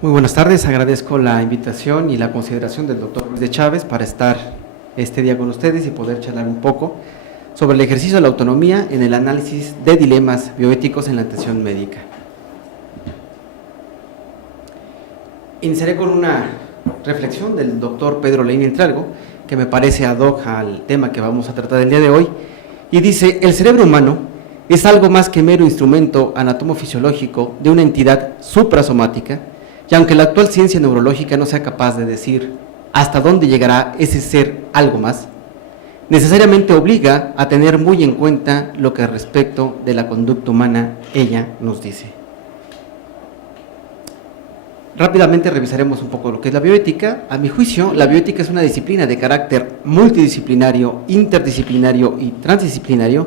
Muy buenas tardes, agradezco la invitación y la consideración del doctor Luis de Chávez para estar este día con ustedes y poder charlar un poco sobre el ejercicio de la autonomía en el análisis de dilemas bioéticos en la atención médica. Iniciaré con una reflexión del doctor Pedro Leín Entralgo, que me parece ad hoc al tema que vamos a tratar el día de hoy, y dice: el cerebro humano es algo más que mero instrumento anatomofisiológico de una entidad suprasomática, y aunque la actual ciencia neurológica no sea capaz de decir hasta dónde llegará ese ser algo más, necesariamente obliga a tener muy en cuenta lo que respecto de la conducta humana ella nos dice. Rápidamente revisaremos un poco lo que es la bioética. A mi juicio, la bioética es una disciplina de carácter multidisciplinario, interdisciplinario y transdisciplinario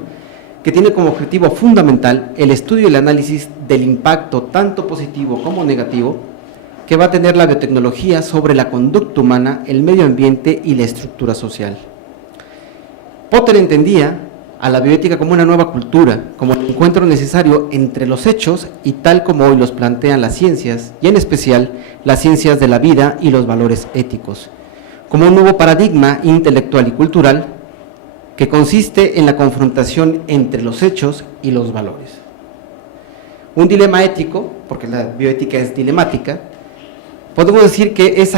que tiene como objetivo fundamental el estudio y el análisis del impacto tanto positivo como negativo que va a tener la biotecnología sobre la conducta humana, el medio ambiente y la estructura social. Potter entendía a la bioética como una nueva cultura, como el encuentro necesario entre los hechos y tal como hoy los plantean las ciencias, y en especial las ciencias de la vida y los valores éticos, como un nuevo paradigma intelectual y cultural que consiste en la confrontación entre los hechos y los valores. Un dilema ético, porque la bioética es dilemática, podemos decir que es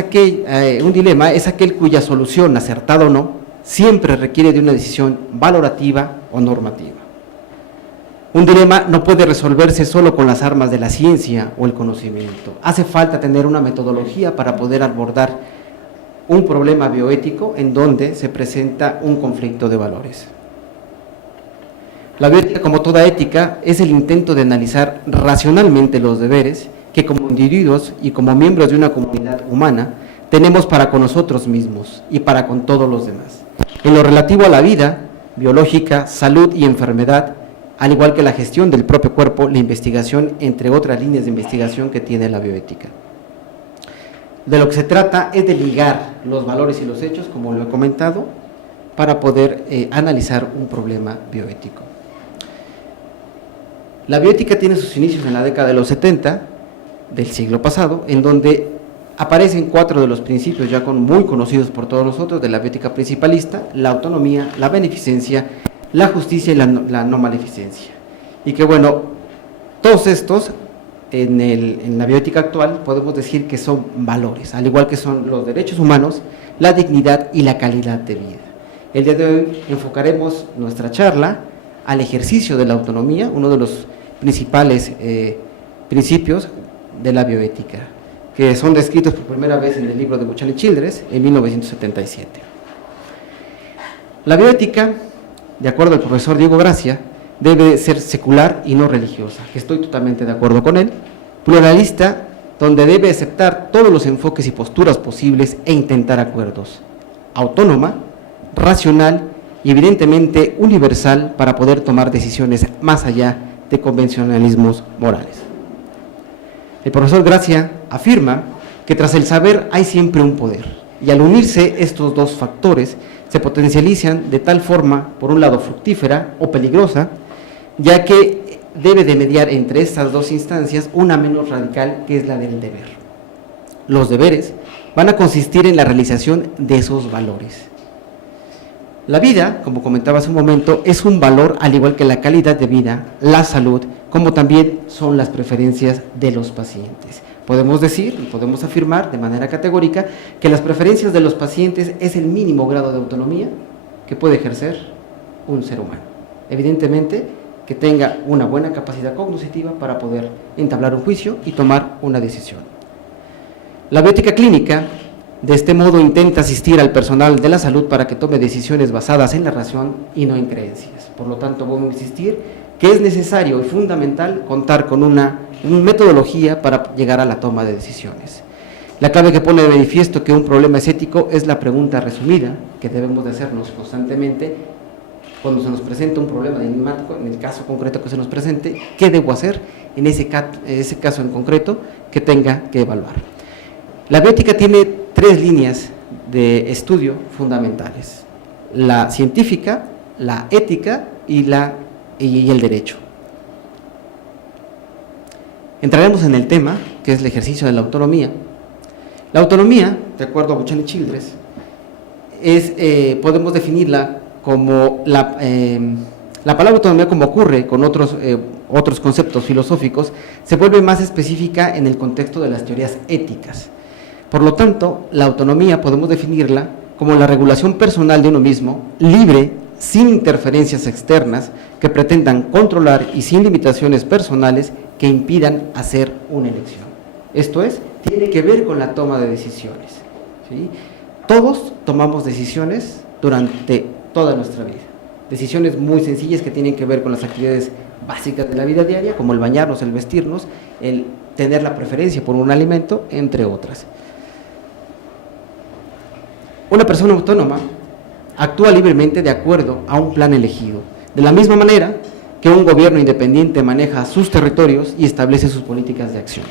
un dilema es aquel cuya solución, acertada o no, siempre requiere de una decisión valorativa o normativa. Un dilema no puede resolverse solo con las armas de la ciencia o el conocimiento. Hace falta tener una metodología para poder abordar un problema bioético en donde se presenta un conflicto de valores. La bioética, como toda ética, es el intento de analizar racionalmente los deberes que como individuos y como miembros de una comunidad humana tenemos para con nosotros mismos y para con todos los demás, en lo relativo a la vida biológica, salud y enfermedad, al igual que la gestión del propio cuerpo, la investigación, entre otras líneas de investigación que tiene la bioética. De lo que se trata es de ligar los valores y los hechos, como lo he comentado, para poder analizar un problema bioético. La bioética tiene sus inicios en la década de los 70 del siglo pasado, en donde aparecen 4 de los principios ya muy conocidos por todos nosotros de la bioética principalista: la autonomía, la beneficencia, la justicia y la no maleficencia. Y que bueno, todos estos en la bioética actual podemos decir que son valores, al igual que son los derechos humanos, la dignidad y la calidad de vida. El día de hoy enfocaremos nuestra charla al ejercicio de la autonomía, uno de los principales principios de la bioética, que son descritos por primera vez en el libro de Buchan y Childress en 1977. La bioética, de acuerdo al profesor Diego Gracia, debe ser secular y no religiosa, que estoy totalmente de acuerdo con él, pluralista, donde debe aceptar todos los enfoques y posturas posibles e intentar acuerdos, autónoma, racional y evidentemente universal para poder tomar decisiones más allá de convencionalismos morales. El profesor Gracia afirma que tras el saber hay siempre un poder, y al unirse estos dos factores se potencializan de tal forma, por un lado fructífera o peligrosa, ya que debe de mediar entre estas dos instancias una menos radical, que es la del deber. Los deberes van a consistir en la realización de esos valores. La vida, como comentaba hace un momento, es un valor al igual que la calidad de vida, la salud, como también son las preferencias de los pacientes. Podemos decir y podemos afirmar de manera categórica que las preferencias de los pacientes es el mínimo grado de autonomía que puede ejercer un ser humano. Evidentemente, que tenga una buena capacidad cognitiva para poder entablar un juicio y tomar una decisión. La bioética clínica, de este modo, intenta asistir al personal de la salud para que tome decisiones basadas en la razón y no en creencias. Por lo tanto, vamos a insistir que es necesario y fundamental contar con una metodología para llegar a la toma de decisiones. La clave que pone de manifiesto que un problema es ético es la pregunta resumida que debemos de hacernos constantemente cuando se nos presenta un problema enigmático, en el caso concreto que se nos presente, ¿qué debo hacer en ese caso en concreto que tenga que evaluar? La bioética tiene 3 líneas de estudio fundamentales: la científica, la ética y el derecho. Entraremos en el tema, que es el ejercicio de la autonomía. La autonomía, de acuerdo a Buchan y Childress, podemos definirla como la palabra autonomía, como ocurre con otros conceptos filosóficos, se vuelve más específica en el contexto de las teorías éticas. Por lo tanto, la autonomía podemos definirla como la regulación personal de uno mismo, libre, sin interferencias externas que pretendan controlar y sin limitaciones personales que impidan hacer una elección. Esto es, tiene que ver con la toma de decisiones, ¿sí? Todos tomamos decisiones durante toda nuestra vida. Decisiones muy sencillas que tienen que ver con las actividades básicas de la vida diaria, como el bañarnos, el vestirnos, el tener la preferencia por un alimento, entre otras. Una persona autónoma actúa libremente de acuerdo a un plan elegido, de la misma manera que un gobierno independiente maneja sus territorios y establece sus políticas de acción.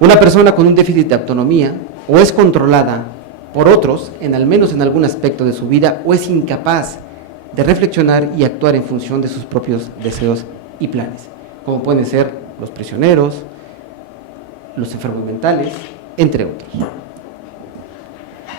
Una persona con un déficit de autonomía o es controlada por otros, al menos en algún aspecto de su vida, o es incapaz de reflexionar y actuar en función de sus propios deseos y planes, como pueden ser los prisioneros, los enfermos mentales, entre otros.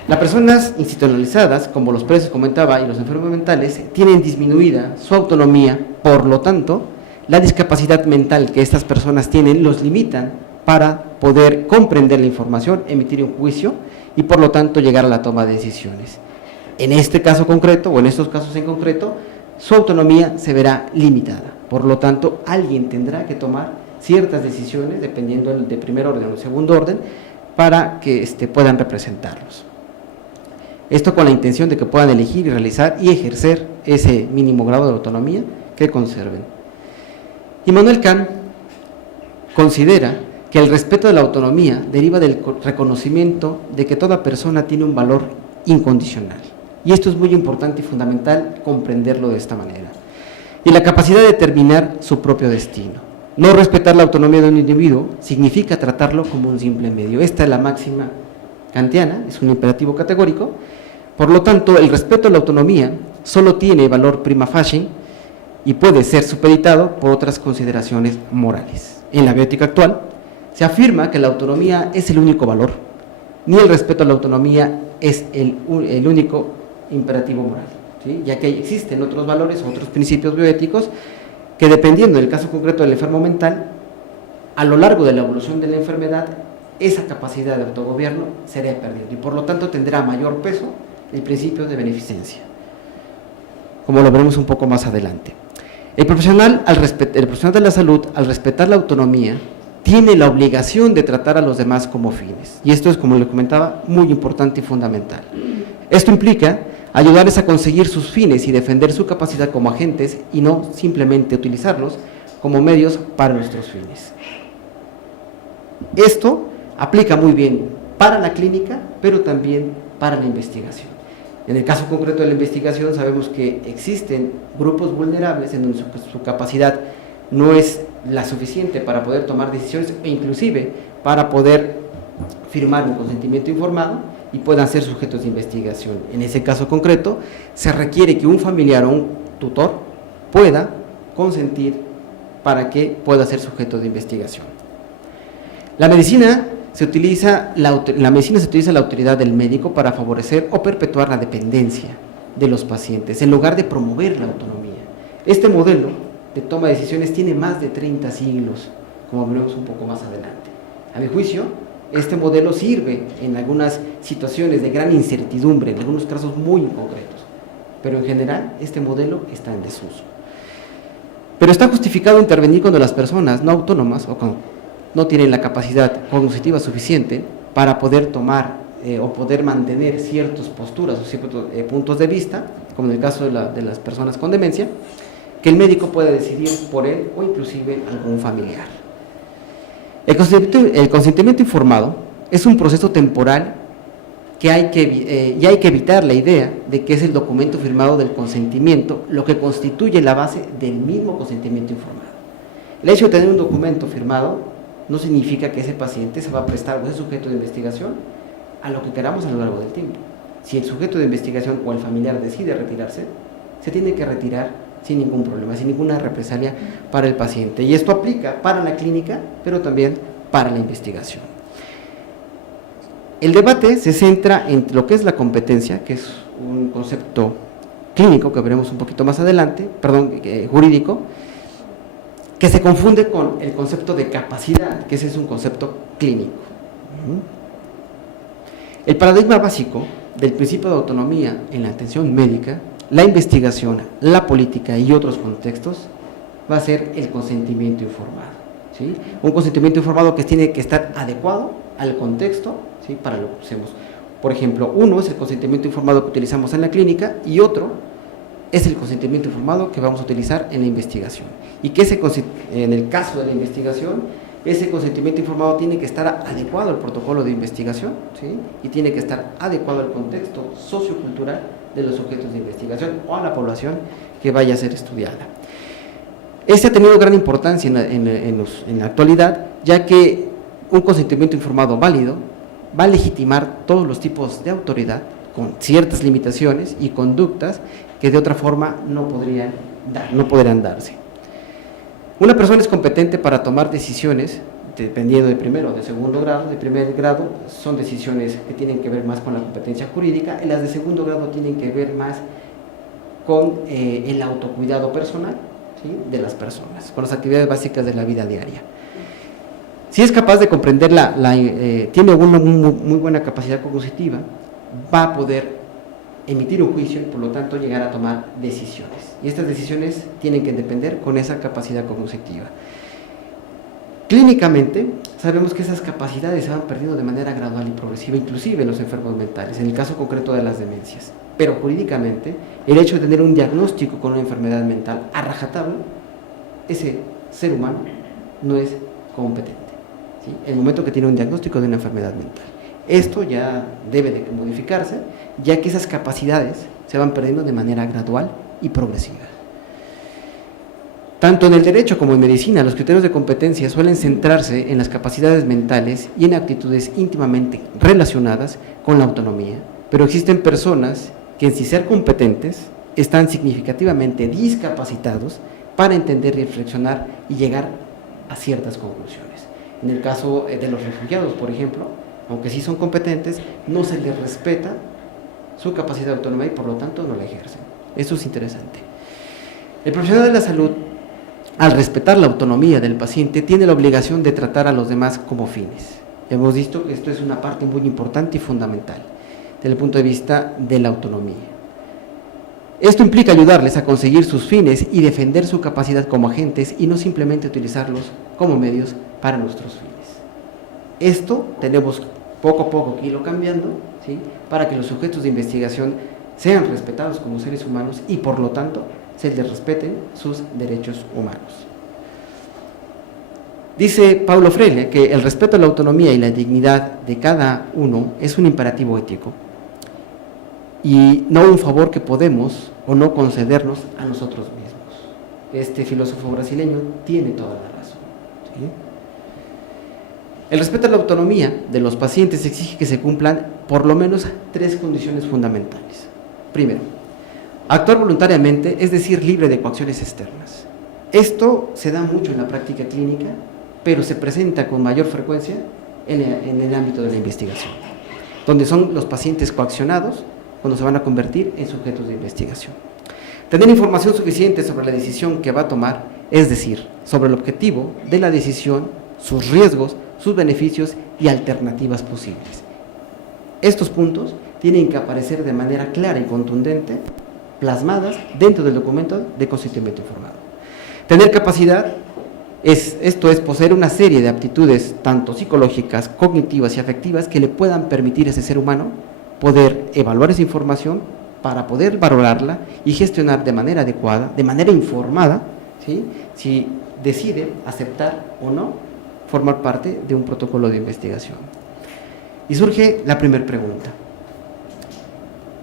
Las personas institucionalizadas, como los presos comentaba y los enfermos mentales, tienen disminuida su autonomía, por lo tanto, la discapacidad mental que estas personas tienen los limitan para poder comprender la información, emitir un juicio y por lo tanto llegar a la toma de decisiones. En este caso concreto, o en estos casos en concreto, su autonomía se verá limitada, por lo tanto, alguien tendrá que tomar ciertas decisiones, dependiendo de primer orden o segundo orden, para que puedan representarlos. Esto con la intención de que puedan elegir y realizar y ejercer ese mínimo grado de autonomía que conserven. Immanuel Kant considera que el respeto de la autonomía deriva del reconocimiento de que toda persona tiene un valor incondicional. Y esto es muy importante y fundamental comprenderlo de esta manera. Y la capacidad de determinar su propio destino. No respetar la autonomía de un individuo significa tratarlo como un simple medio. Esta es la máxima kantiana, es un imperativo categórico. Por lo tanto, el respeto a la autonomía solo tiene valor prima facie y puede ser supeditado por otras consideraciones morales. En la bioética actual, se afirma que la autonomía es el único valor, ni el respeto a la autonomía es el único imperativo moral, ¿sí? Ya que existen otros valores, otros principios bioéticos, que dependiendo del caso concreto del enfermo mental, a lo largo de la evolución de la enfermedad, esa capacidad de autogobierno será perdida y por lo tanto tendrá mayor peso el principio de beneficencia, como lo veremos un poco más adelante. El profesional de la salud, al respetar la autonomía, tiene la obligación de tratar a los demás como fines, y esto es, como le comentaba, muy importante y fundamental. Esto implica ayudarles a conseguir sus fines y defender su capacidad como agentes y no simplemente utilizarlos como medios para nuestros fines. Esto aplica muy bien para la clínica, pero también para la investigación. En el caso concreto de la investigación sabemos que existen grupos vulnerables en donde su capacidad no es la suficiente para poder tomar decisiones e inclusive para poder firmar un consentimiento informado y puedan ser sujetos de investigación. En ese caso concreto se requiere que un familiar o un tutor pueda consentir para que pueda ser sujeto de investigación. La medicina se utiliza la autoridad del médico para favorecer o perpetuar la dependencia de los pacientes, en lugar de promover la autonomía. Este modelo de toma de decisiones tiene más de 30 siglos, como veremos un poco más adelante. A mi juicio, este modelo sirve en algunas situaciones de gran incertidumbre, en algunos casos muy concretos, pero en general este modelo está en desuso. Pero está justificado intervenir cuando las personas no autónomas o no tienen la capacidad cognitiva suficiente para poder tomar o poder mantener ciertas posturas o ciertos puntos de vista, como en el caso de las personas con demencia, que el médico pueda decidir por él o inclusive algún familiar. El consentimiento informado es un proceso temporal que hay que evitar la idea de que es el documento firmado del consentimiento lo que constituye la base del mismo consentimiento informado. El hecho de tener un documento firmado no significa que ese paciente se va a prestar o es sujeto de investigación a lo que queramos a lo largo del tiempo. Si el sujeto de investigación o el familiar decide retirarse, se tiene que retirar sin ningún problema, sin ninguna represalia para el paciente. Y esto aplica para la clínica, pero también para la investigación. El debate se centra en lo que es la competencia, que es un concepto clínico que veremos un poquito más adelante, jurídico, que se confunde con el concepto de capacidad, que ese es un concepto clínico. El paradigma básico del principio de autonomía en la atención médica, la investigación, la política y otros contextos va a ser el consentimiento informado, ¿sí? Un consentimiento informado que tiene que estar adecuado al contexto, ¿sí? Para lo que hacemos. Por ejemplo, uno es el consentimiento informado que utilizamos en la clínica y otro es el consentimiento informado que vamos a utilizar en la investigación. Y que en el caso de la investigación, ese consentimiento informado tiene que estar adecuado al protocolo de investigación, ¿sí? Y tiene que estar adecuado al contexto sociocultural de los sujetos de investigación o a la población que vaya a ser estudiada. Este ha tenido gran importancia en la actualidad, ya que un consentimiento informado válido va a legitimar todos los tipos de autoridad con ciertas limitaciones y conductas que de otra forma no podrían darse. Una persona es competente para tomar decisiones, dependiendo de primero o de segundo grado. De primer grado son decisiones que tienen que ver más con la competencia jurídica, y las de segundo grado tienen que ver más con el autocuidado personal, ¿sí? De las personas, con las actividades básicas de la vida diaria. Si es capaz de comprender, tiene una muy buena capacidad cognitiva, va a poder emitir un juicio y por lo tanto llegar a tomar decisiones. Y estas decisiones tienen que depender con esa capacidad cognitiva. Clínicamente, sabemos que esas capacidades se van perdiendo de manera gradual y progresiva, inclusive en los enfermos mentales, en el caso concreto de las demencias. Pero jurídicamente, el hecho de tener un diagnóstico con una enfermedad mental a rajatabla, ese ser humano no es competente, ¿sí? El momento que tiene un diagnóstico de una enfermedad mental. Esto ya debe de modificarse, ya que esas capacidades se van perdiendo de manera gradual y progresiva. Tanto en el derecho como en medicina, los criterios de competencia suelen centrarse en las capacidades mentales y en actitudes íntimamente relacionadas con la autonomía, pero existen personas que, sin ser competentes, están significativamente discapacitados para entender y reflexionar y llegar a ciertas conclusiones. En el caso de los refugiados, por ejemplo, aunque sí son competentes, no se les respeta su capacidad de autonomía y por lo tanto no la ejercen. Eso es interesante. El profesional de la salud, al respetar la autonomía del paciente, tiene la obligación de tratar a los demás como fines. Hemos visto que esto es una parte muy importante y fundamental desde el punto de vista de la autonomía. Esto implica ayudarles a conseguir sus fines y defender su capacidad como agentes y no simplemente utilizarlos como medios para nuestros fines. Esto tenemos poco a poco que irlo cambiando, ¿sí? Para que los sujetos de investigación sean respetados como seres humanos y por lo tanto se les respeten sus derechos humanos. Dice Paulo Freire que el respeto a la autonomía y la dignidad de cada uno es un imperativo ético y no un favor que podemos o no concedernos a nosotros mismos. Este filósofo brasileño tiene toda la razón, ¿sí? El respeto a la autonomía de los pacientes exige que se cumplan por lo menos 3 condiciones fundamentales. Primero, actuar voluntariamente, es decir, libre de coacciones externas. Esto se da mucho en la práctica clínica, pero se presenta con mayor frecuencia en el ámbito de la investigación, donde son los pacientes coaccionados cuando se van a convertir en sujetos de investigación. Tener información suficiente sobre la decisión que va a tomar, es decir, sobre el objetivo de la decisión, sus riesgos, sus beneficios y alternativas posibles. Estos puntos tienen que aparecer de manera clara y contundente, plasmadas dentro del documento de consentimiento informado. Tener capacidad, esto es poseer una serie de aptitudes tanto psicológicas, cognitivas y afectivas que le puedan permitir a ese ser humano poder evaluar esa información para poder valorarla y gestionar de manera adecuada, de manera informada, ¿sí? Si decide aceptar o no formar parte de un protocolo de investigación. Y surge la primera pregunta: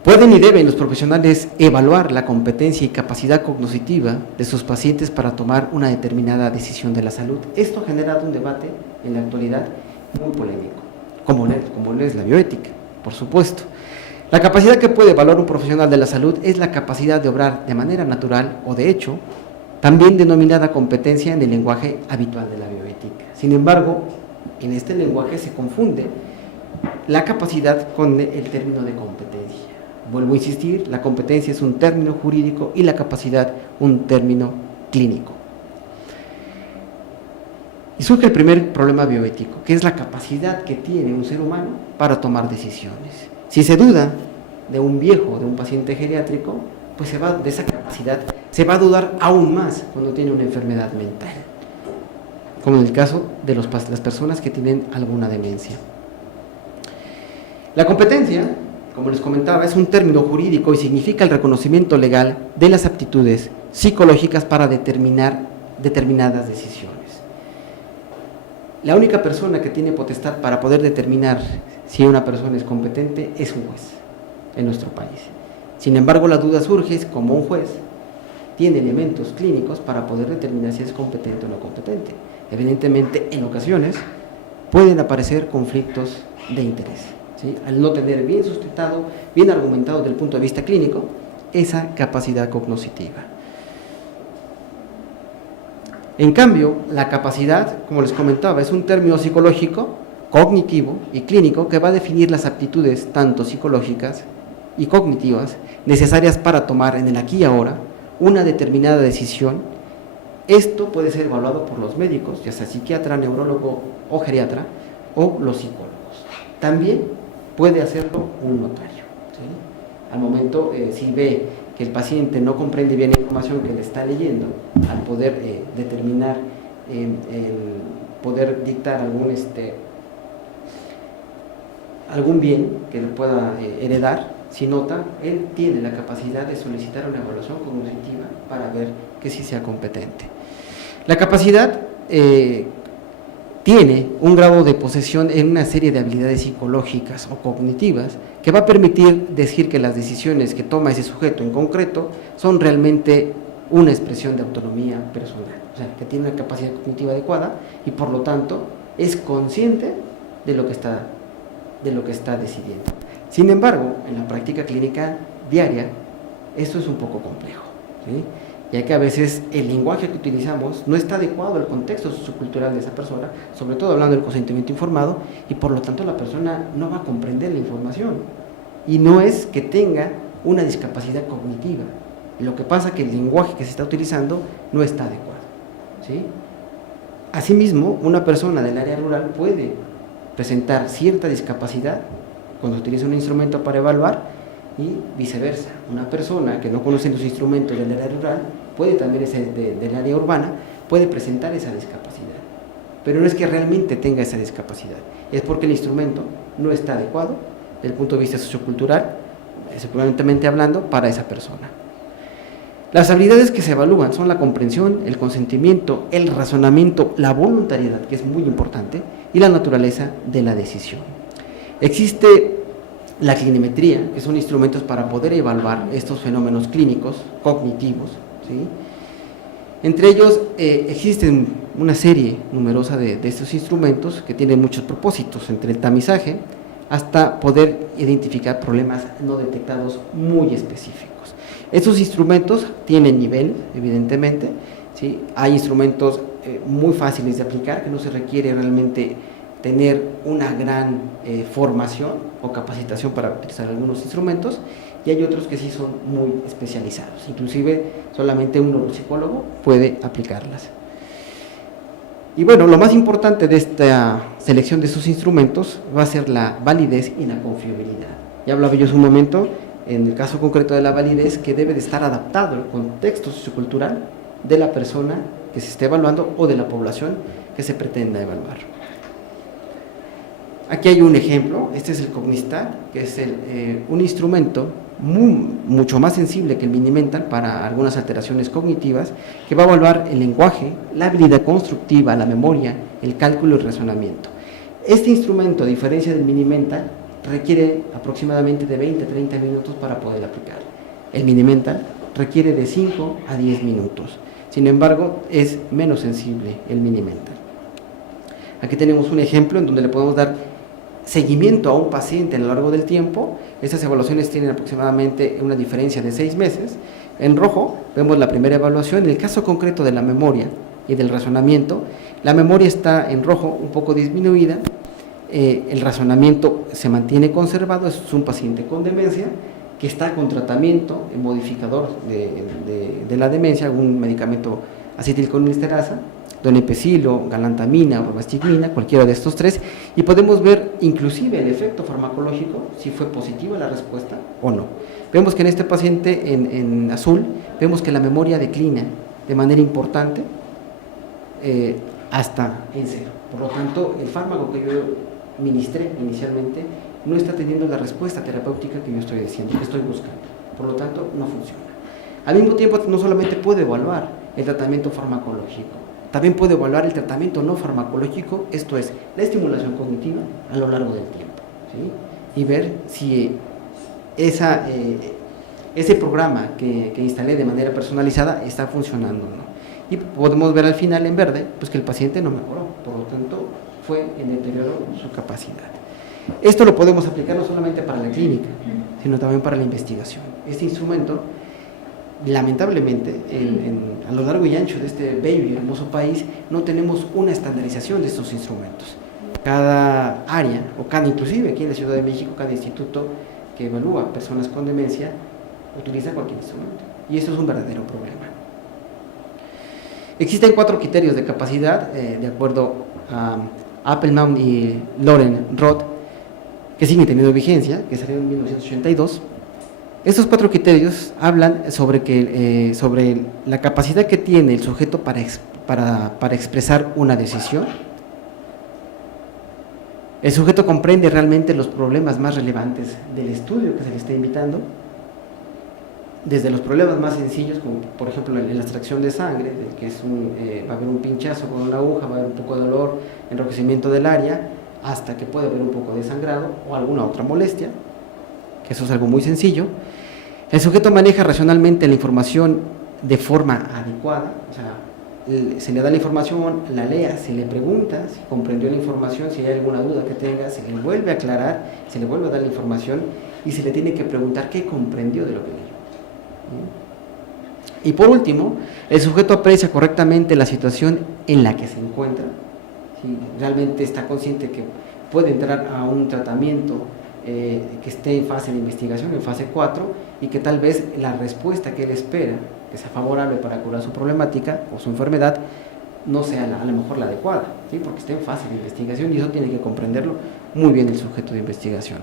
¿pueden y deben los profesionales evaluar la competencia y capacidad cognitiva de sus pacientes para tomar una determinada decisión de la salud? Esto ha generado un debate en la actualidad muy polémico, como lo es la bioética, por supuesto. La capacidad que puede evaluar un profesional de la salud es la capacidad de obrar de manera natural o de hecho, también denominada competencia en el lenguaje habitual de la bioética. Sin embargo, en este lenguaje se confunde la capacidad con el término de competencia. Vuelvo a insistir, la competencia es un término jurídico y la capacidad un término clínico. Y surge el primer problema bioético, que es la capacidad que tiene un ser humano para tomar decisiones. Si se duda de un viejo, de un paciente geriátrico, pues de esa capacidad se va a dudar aún más cuando tiene una enfermedad mental, como en el caso de las personas que tienen alguna demencia. La competencia, como les comentaba, es un término jurídico y significa el reconocimiento legal de las aptitudes psicológicas para determinar determinadas decisiones. La única persona que tiene potestad para poder determinar si una persona es competente es un juez en nuestro país. Sin embargo, la duda surge es cómo un juez tiene elementos clínicos para poder determinar si es competente o no competente. Evidentemente, en ocasiones pueden aparecer conflictos de interés, ¿sí? Al no tener bien sustentado, bien argumentado desde el punto de vista clínico, esa capacidad cognoscitiva. En cambio, la capacidad, como les comentaba, es un término psicológico, cognitivo y clínico que va a definir las aptitudes tanto psicológicas y cognitivas necesarias para tomar en el aquí y ahora una determinada decisión. Esto puede ser evaluado por los médicos, ya sea psiquiatra, neurólogo o geriatra, o los psicólogos. También puede hacerlo un notario, ¿sí? Al momento, si ve que el paciente no comprende bien la información que le está leyendo, al poder determinar, poder dictar algún bien que le pueda heredar, si nota, él tiene la capacidad de solicitar una evaluación cognitiva para ver que sí sea competente. La capacidad tiene un grado de posesión en una serie de habilidades psicológicas o cognitivas que va a permitir decir que las decisiones que toma ese sujeto en concreto son realmente una expresión de autonomía personal, o sea, que tiene una capacidad cognitiva adecuada y por lo tanto es consciente de lo que está decidiendo. Sin embargo, en la práctica clínica diaria, esto es un poco complejo, ¿sí? Ya que a veces el lenguaje que utilizamos no está adecuado al contexto sociocultural de esa persona, sobre todo hablando del consentimiento informado, y por lo tanto la persona no va a comprender la información. Y no es que tenga una discapacidad cognitiva, lo que pasa es que el lenguaje que se está utilizando no está adecuado, ¿sí? Asimismo, una persona del área rural puede presentar cierta discapacidad cuando utiliza un instrumento para evaluar, y viceversa. Una persona que no conoce los instrumentos del área rural puede también ser del área urbana, puede presentar esa discapacidad, pero no es que realmente tenga esa discapacidad, es porque el instrumento no está adecuado desde el punto de vista sociocultural, seguramente hablando, para esa persona. Las habilidades que se evalúan son la comprensión, el consentimiento, el razonamiento, la voluntariedad, que es muy importante, y la naturaleza de la decisión. Existe la clinimetría, que son instrumentos para poder evaluar estos fenómenos clínicos, cognitivos, ¿sí? Entre ellos existen una serie numerosa de estos instrumentos que tienen muchos propósitos, entre el tamizaje hasta poder identificar problemas no detectados muy específicos. Estos instrumentos tienen nivel, evidentemente, ¿sí? Hay instrumentos muy fáciles de aplicar, que no se requiere realmente tener una gran formación o capacitación para utilizar algunos instrumentos, y hay otros que sí son muy especializados, inclusive solamente un neuropsicólogo puede aplicarlas. Y bueno, lo más importante de esta selección de estos instrumentos va a ser la validez y la confiabilidad. Ya hablaba yo hace un momento, en el caso concreto de la validez, que debe de estar adaptado al contexto sociocultural de la persona que se esté evaluando o de la población que se pretenda evaluar. Aquí hay un ejemplo, este es el Cognistar, que es un instrumento mucho más sensible que el Minimental para algunas alteraciones cognitivas, que va a evaluar el lenguaje, la habilidad constructiva, la memoria, el cálculo y el razonamiento. Este instrumento, a diferencia del Minimental, requiere aproximadamente de 20 a 30 minutos para poder aplicar. El Minimental requiere de 5 a 10 minutos. Sin embargo, es menos sensible el Minimental. Aquí tenemos un ejemplo en donde le podemos dar seguimiento a un paciente a lo largo del tiempo, estas evaluaciones tienen aproximadamente una diferencia de 6 meses. En rojo vemos la primera evaluación. En el caso concreto de la memoria y del razonamiento, la memoria está en rojo un poco disminuida, el razonamiento se mantiene conservado, es un paciente con demencia que está con tratamiento, modificador de la demencia, algún medicamento acetilcolinesterasa, donepezilo, galantamina o bromastigmina, cualquiera de estos tres, y podemos ver inclusive el efecto farmacológico, si fue positiva la respuesta o no. Vemos que en este paciente en azul, vemos que la memoria declina de manera importante hasta en 0. Por lo tanto, el fármaco que yo ministré inicialmente no está teniendo la respuesta terapéutica que yo estoy diciendo, que estoy buscando. Por lo tanto, no funciona. Al mismo tiempo, no solamente puede evaluar el tratamiento farmacológico, también puede evaluar el tratamiento no farmacológico, esto es, la estimulación cognitiva a lo largo del tiempo, ¿sí? Y ver si ese programa que instalé de manera personalizada está funcionando o no. Y podemos ver al final en verde pues que el paciente no mejoró, por lo tanto fue en deterioro su capacidad. Esto lo podemos aplicar no solamente para la clínica, sino también para la investigación. Este instrumento, lamentablemente, a lo largo y ancho de este bello y hermoso país, no tenemos una estandarización de estos instrumentos. Cada área, inclusive aquí en la Ciudad de México, cada instituto que evalúa personas con demencia, utiliza cualquier instrumento. Y esto es un verdadero problema. Existen 4 criterios de capacidad, de acuerdo a Appelbaum y Loren Roth, que siguen teniendo vigencia, que salieron en 1982. Estos 4 criterios hablan sobre la capacidad que tiene el sujeto para expresar una decisión. El sujeto comprende realmente los problemas más relevantes del estudio que se le está invitando, desde los problemas más sencillos, como por ejemplo la extracción de sangre, que va a haber un pinchazo con una aguja, va a haber un poco de dolor, enrojecimiento del área, hasta que puede haber un poco de sangrado o alguna otra molestia, que eso es algo muy sencillo. El sujeto maneja racionalmente la información de forma adecuada, o sea, se le da la información, la lea, se le pregunta si comprendió la información, si hay alguna duda que tenga, se le vuelve a aclarar, se le vuelve a dar la información y se le tiene que preguntar qué comprendió de lo que leyó. Y por último, el sujeto aprecia correctamente la situación en la que se encuentra, ¿sí? Realmente está consciente que puede entrar a un tratamiento que esté en fase de investigación, en fase 4, y que tal vez la respuesta que él espera, que sea favorable para curar su problemática o su enfermedad, no sea a lo mejor la adecuada, ¿sí? Porque está en fase de investigación y eso tiene que comprenderlo muy bien el sujeto de investigación.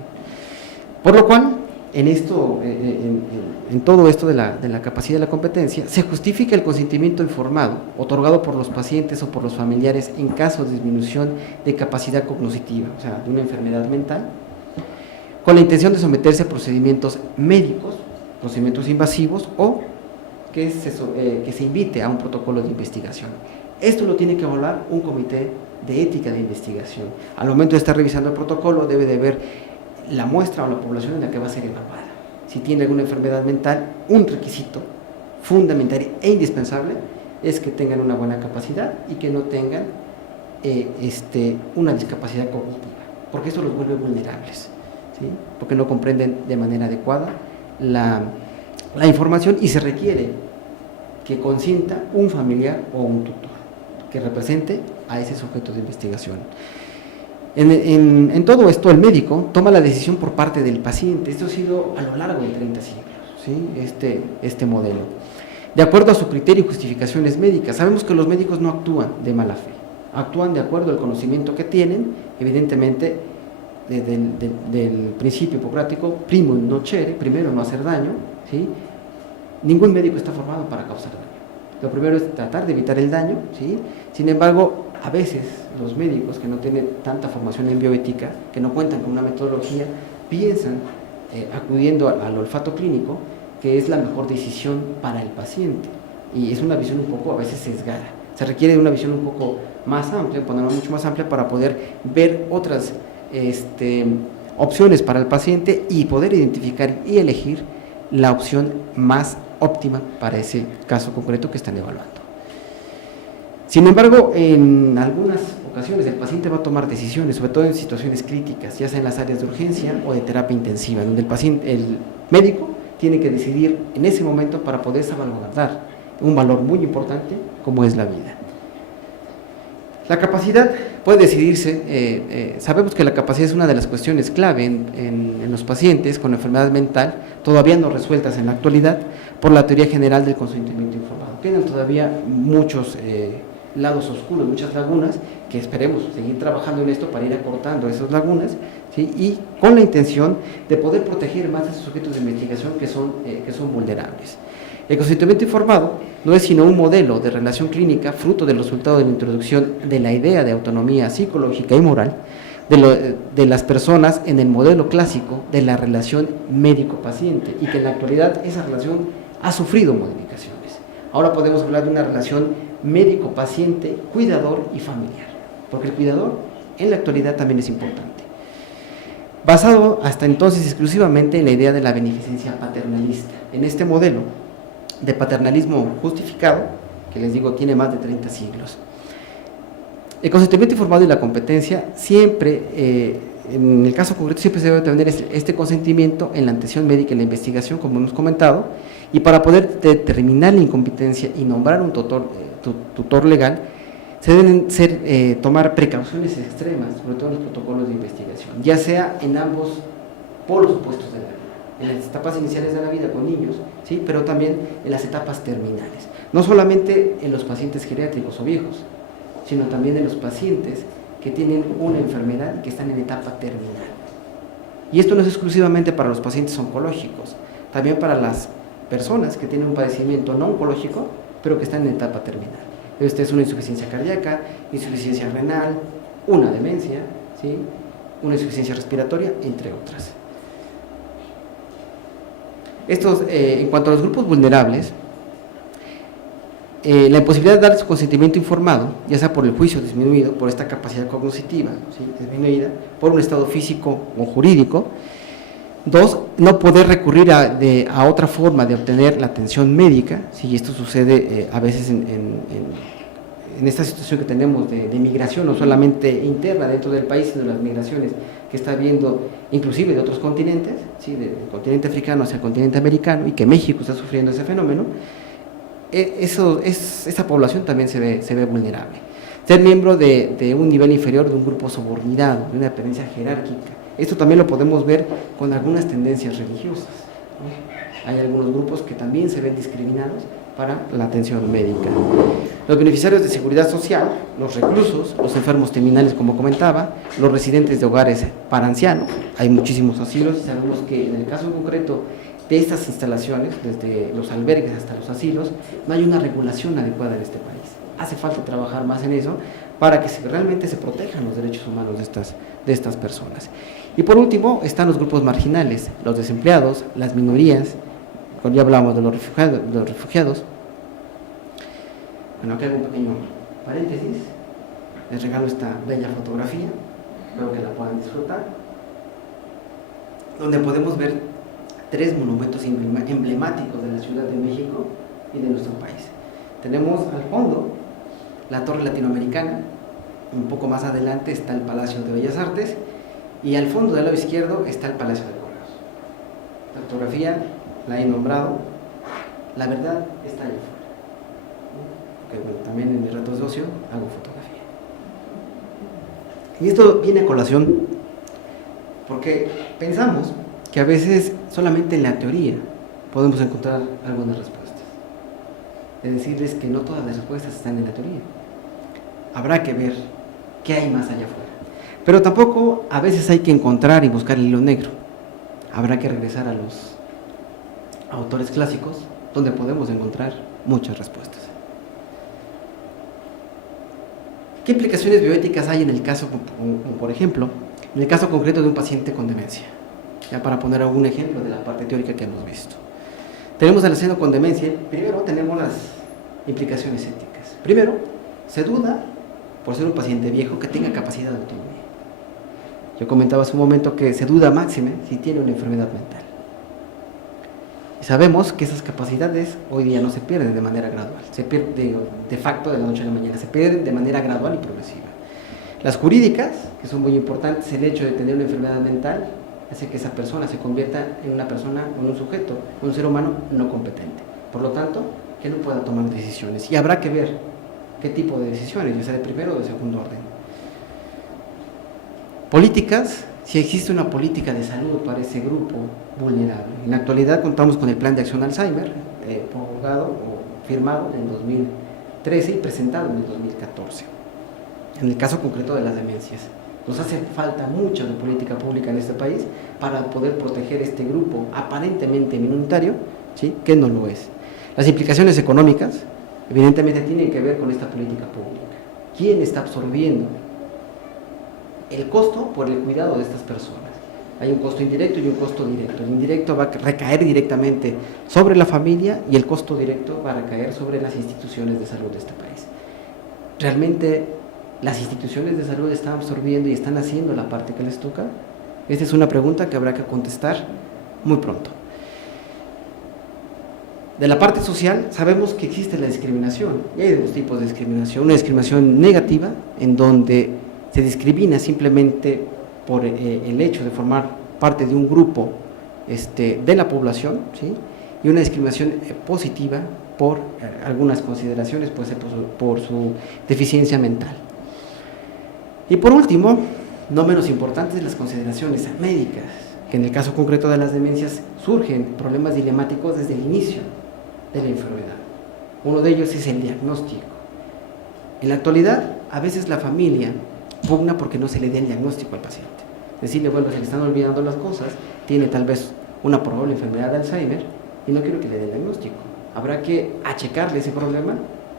Por lo cual, en todo esto de la capacidad y la competencia, se justifica el consentimiento informado otorgado por los pacientes o por los familiares en caso de disminución de capacidad cognitiva, o sea, de una enfermedad mental, con la intención de someterse a procedimientos médicos, procedimientos invasivos o que se invite a un protocolo de investigación. Esto lo tiene que evaluar un comité de ética de investigación. Al momento de estar revisando el protocolo debe de ver la muestra o la población en la que va a ser evaluada. Si tiene alguna enfermedad mental, un requisito fundamental e indispensable es que tengan una buena capacidad y que no tengan una discapacidad cognitiva, porque eso los vuelve vulnerables, ¿sí? Porque no comprenden de manera adecuada la información y se requiere que consienta un familiar o un tutor que represente a ese sujeto de investigación. En todo esto, el médico toma la decisión por parte del paciente. Esto ha sido a lo largo de 30 siglos, ¿sí? Este modelo. De acuerdo a su criterio y justificaciones médicas, sabemos que los médicos no actúan de mala fe, actúan de acuerdo al conocimiento que tienen, evidentemente, del principio hipocrático, primum nocere, primero no hacer daño, ¿sí? Ningún médico está formado para causar daño. Lo primero es tratar de evitar el daño, ¿sí? Sin embargo, a veces los médicos que no tienen tanta formación en bioética, que no cuentan con una metodología, piensan, acudiendo al olfato clínico, que es la mejor decisión para el paciente. Y es una visión un poco a veces sesgada. Se requiere de una visión un poco más amplia, ponerla mucho más amplia para poder ver otras opciones para el paciente y poder identificar y elegir la opción más óptima para ese caso concreto que están evaluando. Sin embargo, en algunas ocasiones el paciente va a tomar decisiones, sobre todo en situaciones críticas, ya sea en las áreas de urgencia o de terapia intensiva, donde el médico tiene que decidir en ese momento para poder salvaguardar un valor muy importante como es la vida. La capacidad puede decidirse, sabemos que la capacidad es una de las cuestiones clave en los pacientes con enfermedad mental, todavía no resueltas en la actualidad por la teoría general del consentimiento informado. Tienen todavía muchos lados oscuros, muchas lagunas, que esperemos seguir trabajando en esto para ir acortando esas lagunas, ¿sí? Y con la intención de poder proteger más a esos sujetos de investigación que son vulnerables. El consentimiento informado no es sino un modelo de relación clínica fruto del resultado de la introducción de la idea de autonomía psicológica y moral de las personas en el modelo clásico de la relación médico-paciente, y que en la actualidad esa relación ha sufrido modificaciones. Ahora podemos hablar de una relación médico-paciente, cuidador y familiar, porque el cuidador en la actualidad también es importante. Basado hasta entonces exclusivamente en la idea de la beneficencia paternalista. En este modelo de paternalismo justificado, que les digo tiene más de 30 siglos. El consentimiento informado y la competencia siempre, en el caso concreto, siempre se debe tener este consentimiento en la atención médica y en la investigación, como hemos comentado, y para poder determinar la incompetencia y nombrar un tutor legal, se deben tomar precauciones extremas, sobre todo en los protocolos de investigación, ya sea en ambos polos opuestos de la vida, en las etapas iniciales de la vida con niños, ¿sí? Pero también en las etapas terminales, no solamente en los pacientes geriátricos o viejos, sino también en los pacientes que tienen una enfermedad y que están en etapa terminal. Y esto no es exclusivamente para los pacientes oncológicos, también para las personas que tienen un padecimiento no oncológico, pero que están en etapa terminal. Esta es una insuficiencia cardíaca, insuficiencia renal, una demencia, ¿sí? Una insuficiencia respiratoria, entre otras. En cuanto a los grupos vulnerables, la imposibilidad de dar su consentimiento informado, ya sea por el juicio disminuido, por esta capacidad cognitiva, ¿sí? Disminuida, por un estado físico o jurídico. Dos, no poder recurrir a otra forma de obtener la atención médica, ¿sí? Esto sucede a veces en esta situación que tenemos de migración, no solamente interna dentro del país, sino las migraciones que está habiendo inclusive de otros continentes, ¿sí? Del continente africano hacia el continente americano, y que México está sufriendo ese fenómeno. Esa población también se ve vulnerable. Ser miembro de un nivel inferior de un grupo subordinado, de una dependencia jerárquica. Esto también lo podemos ver con algunas tendencias religiosas, ¿no? Hay algunos grupos que también se ven discriminados para la atención médica. Los beneficiarios de seguridad social, los reclusos, los enfermos terminales, como comentaba, los residentes de hogares para ancianos. Hay muchísimos asilos y sabemos que en el caso concreto de estas instalaciones, desde los albergues hasta los asilos, no hay una regulación adecuada en este país. Hace falta trabajar más en eso para que realmente se protejan los derechos humanos de estas personas. Y por último están los grupos marginales, los desempleados, las minorías, cuando ya hablamos de los refugiados. Bueno, aquí hago un pequeño paréntesis, les regalo esta bella fotografía, espero que la puedan disfrutar, donde podemos ver 3 monumentos emblemáticos de la Ciudad de México y de nuestro país. Tenemos al fondo la Torre Latinoamericana, un poco más adelante está el Palacio de Bellas Artes, y al fondo del lado izquierdo está el Palacio de Correos. La fotografía la he nombrado La verdad está allá afuera. Porque, bueno, también en mis ratos de ocio hago fotografía. Y esto viene a colación porque pensamos que a veces solamente en la teoría podemos encontrar algunas respuestas. De decirles que no todas las respuestas están en la teoría. Habrá que ver qué hay más allá afuera. Pero tampoco a veces hay que encontrar y buscar el hilo negro. Habrá que regresar a los autores clásicos, donde podemos encontrar muchas respuestas. ¿Qué implicaciones bioéticas hay en el caso, por ejemplo, en el caso concreto de un paciente con demencia? Ya para poner algún ejemplo de la parte teórica que hemos visto. Tenemos al paciente con demencia, primero tenemos las implicaciones éticas. Primero, se duda, por ser un paciente viejo, que tenga capacidad de autonomía. Yo comentaba hace un momento que se duda máxime si tiene una enfermedad mental. Y sabemos que esas capacidades hoy día no se pierden de manera gradual, se pierden de facto de la noche a la mañana, se pierden de manera gradual y progresiva. Las jurídicas, que son muy importantes, el hecho de tener una enfermedad mental hace que esa persona se convierta en una persona, en un sujeto, un ser humano no competente. Por lo tanto, que no pueda tomar decisiones. Y habrá que ver qué tipo de decisiones, ya sea de primero o de segundo orden. Políticas, si existe una política de salud para ese grupo vulnerable. En la actualidad contamos con el Plan de Acción Alzheimer, promulgado o firmado en 2013 y presentado en el 2014. En el caso concreto de las demencias, nos hace falta mucho de política pública en este país para poder proteger este grupo aparentemente minoritario, ¿sí?, que no lo es. Las implicaciones económicas, evidentemente, tienen que ver con esta política pública. ¿Quién está absorbiendo el costo por el cuidado de estas personas? Hay un costo indirecto y un costo directo. El indirecto va a recaer directamente sobre la familia y el costo directo va a recaer sobre las instituciones de salud de este país. ¿Realmente las instituciones de salud están absorbiendo y están haciendo la parte que les toca? Esta es una pregunta que habrá que contestar muy pronto. De la parte social, sabemos que existe la discriminación, y hay dos tipos de discriminación. Una discriminación negativa, en donde se discrimina simplemente por el hecho de formar parte de un grupo de la población, ¿sí?, y una discriminación positiva por algunas consideraciones, puede ser por su deficiencia mental. Y por último, no menos importantes, las consideraciones médicas, que en el caso concreto de las demencias surgen problemas dilemáticos desde el inicio de la enfermedad. Uno de ellos es el diagnóstico. En la actualidad, a veces la familia pugna porque no se le dé el diagnóstico al paciente. Decirle, bueno, se le están olvidando las cosas, tiene tal vez una probable enfermedad de Alzheimer y no quiero que le dé el diagnóstico. Habrá que achecarle ese problema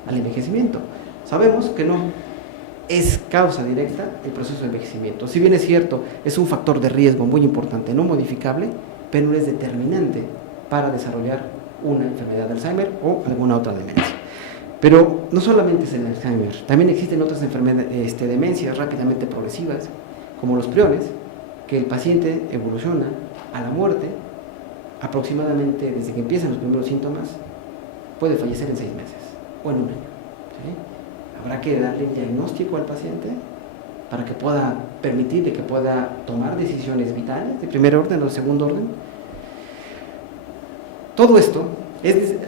al envejecimiento. Sabemos que no es causa directa el proceso de envejecimiento. Si bien es cierto, es un factor de riesgo muy importante, no modificable, pero no es determinante para desarrollar una enfermedad de Alzheimer o alguna otra demencia. Pero no solamente es el Alzheimer, también existen otras enfermedades, demencias rápidamente progresivas, como los priones, que el paciente evoluciona a la muerte aproximadamente desde que empiezan los primeros síntomas, puede fallecer en 6 meses o en un año, ¿sí? Habrá que darle el diagnóstico al paciente para que pueda permitirle que pueda tomar decisiones vitales de primer orden o de segundo orden. Todo esto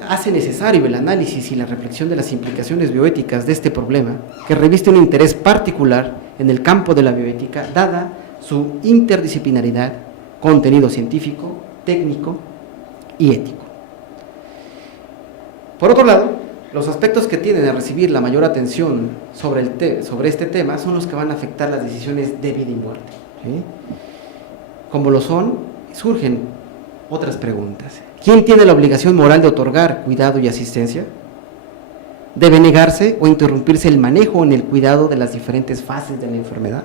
hace necesario el análisis y la reflexión de las implicaciones bioéticas de este problema, que reviste un interés particular en el campo de la bioética, dada su interdisciplinaridad, contenido científico, técnico y ético. Por otro lado, los aspectos que tienden a recibir la mayor atención sobre este tema son los que van a afectar las decisiones de vida y muerte, ¿sí? Como lo son, surgen otras preguntas. ¿Quién tiene la obligación moral de otorgar cuidado y asistencia? ¿Debe negarse o interrumpirse el manejo en el cuidado de las diferentes fases de la enfermedad?